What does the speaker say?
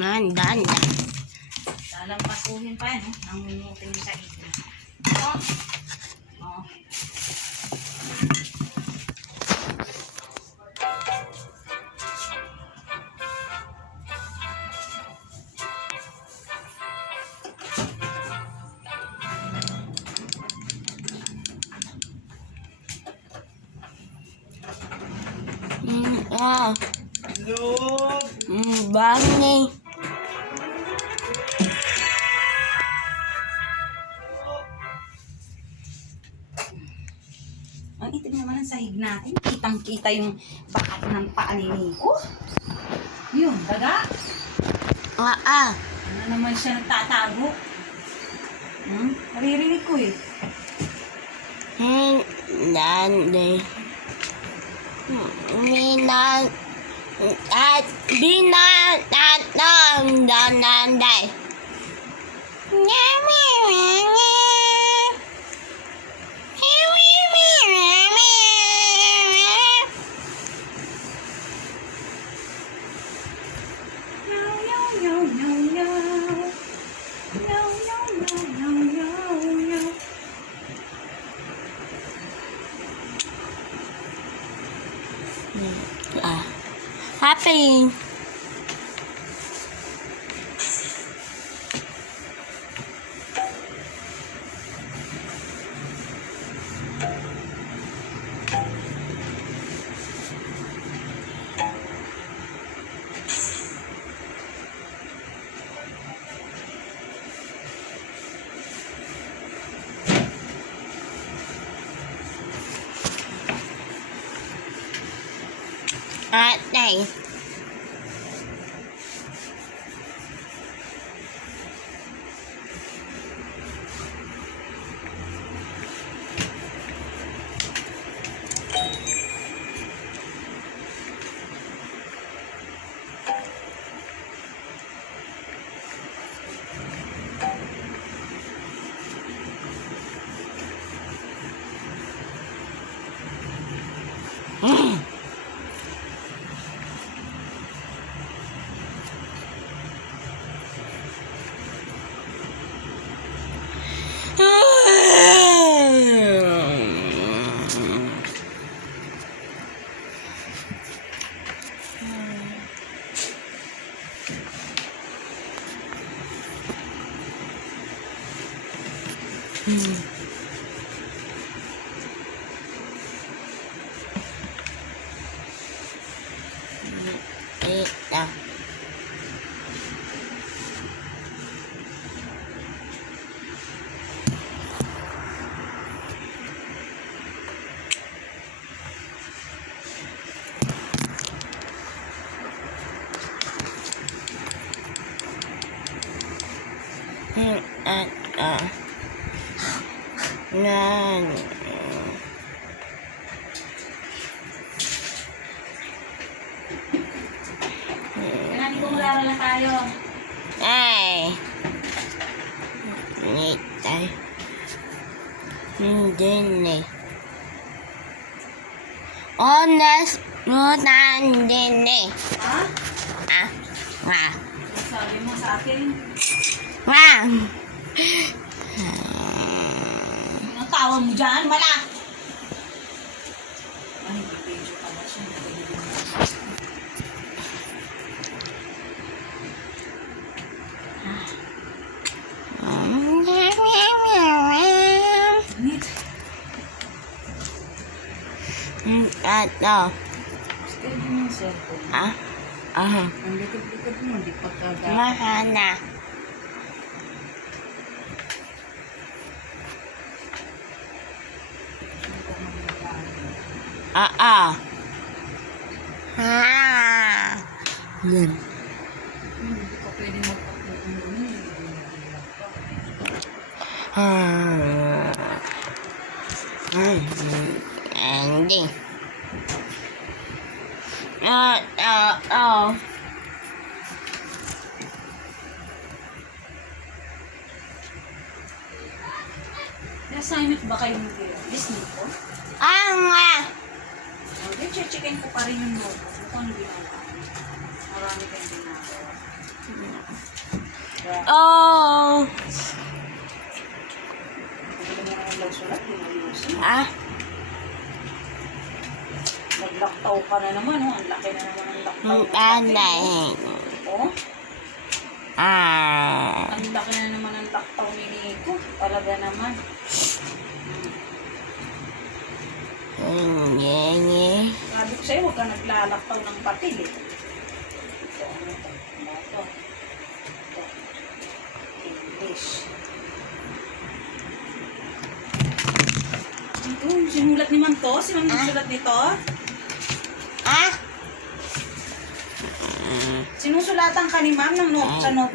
Danda. Talang pasuhin pa yan, nangungutin sa ito. Oh. Oh. Bangin. Ang itim naman ang sahig natin. Kitang-kita yung bakat ng paa ni Nico. Yun, daga. Ano naman siya nagtatago? Naririnig ko eh. Dande. Minan. At binatan danday. Happy. Đây. Ito. Nan. Kailangan ko mularo lang tayo. Ay. Nitay. Hindi ni. Honest mo din ni. Ha? Nga. Sabi mo sa akin. Nga. Anong tawa mo dyan? Wala! Ay, video pa ba siya? Nit. Ito. Stay mo yung cellphone. Ang likod-likod mo, di pagkaga. Mahana. Yan. Hindi ka pwede magpapunan. Hindi. May assignment ba kayo ni Disney po? Nga. Okay, check check-in ko pa rin yung notebook. Kung ano ginagawa. Marami kayong ginagawa. Kaya, Oh. hindi mo naman lang sulat, hindi mo ayusin. Ah. Naglaktaw ka na naman, oh. Ang laki na naman ang laktaw ng Anay. Oh, Ah. ang laki na naman ang laktaw ni Nico. Talaga naman. Nyenye. Sabi ko sa'yo, huwag ka naglalaktaw ng patil eh. Ito, ano ito? Ano ito? Ito. English. Ito, sinulat ni Ma'am to? Si Ma'am sinulat nito? Ah. Sinusulatan ka ni Ma'am ng note sa note.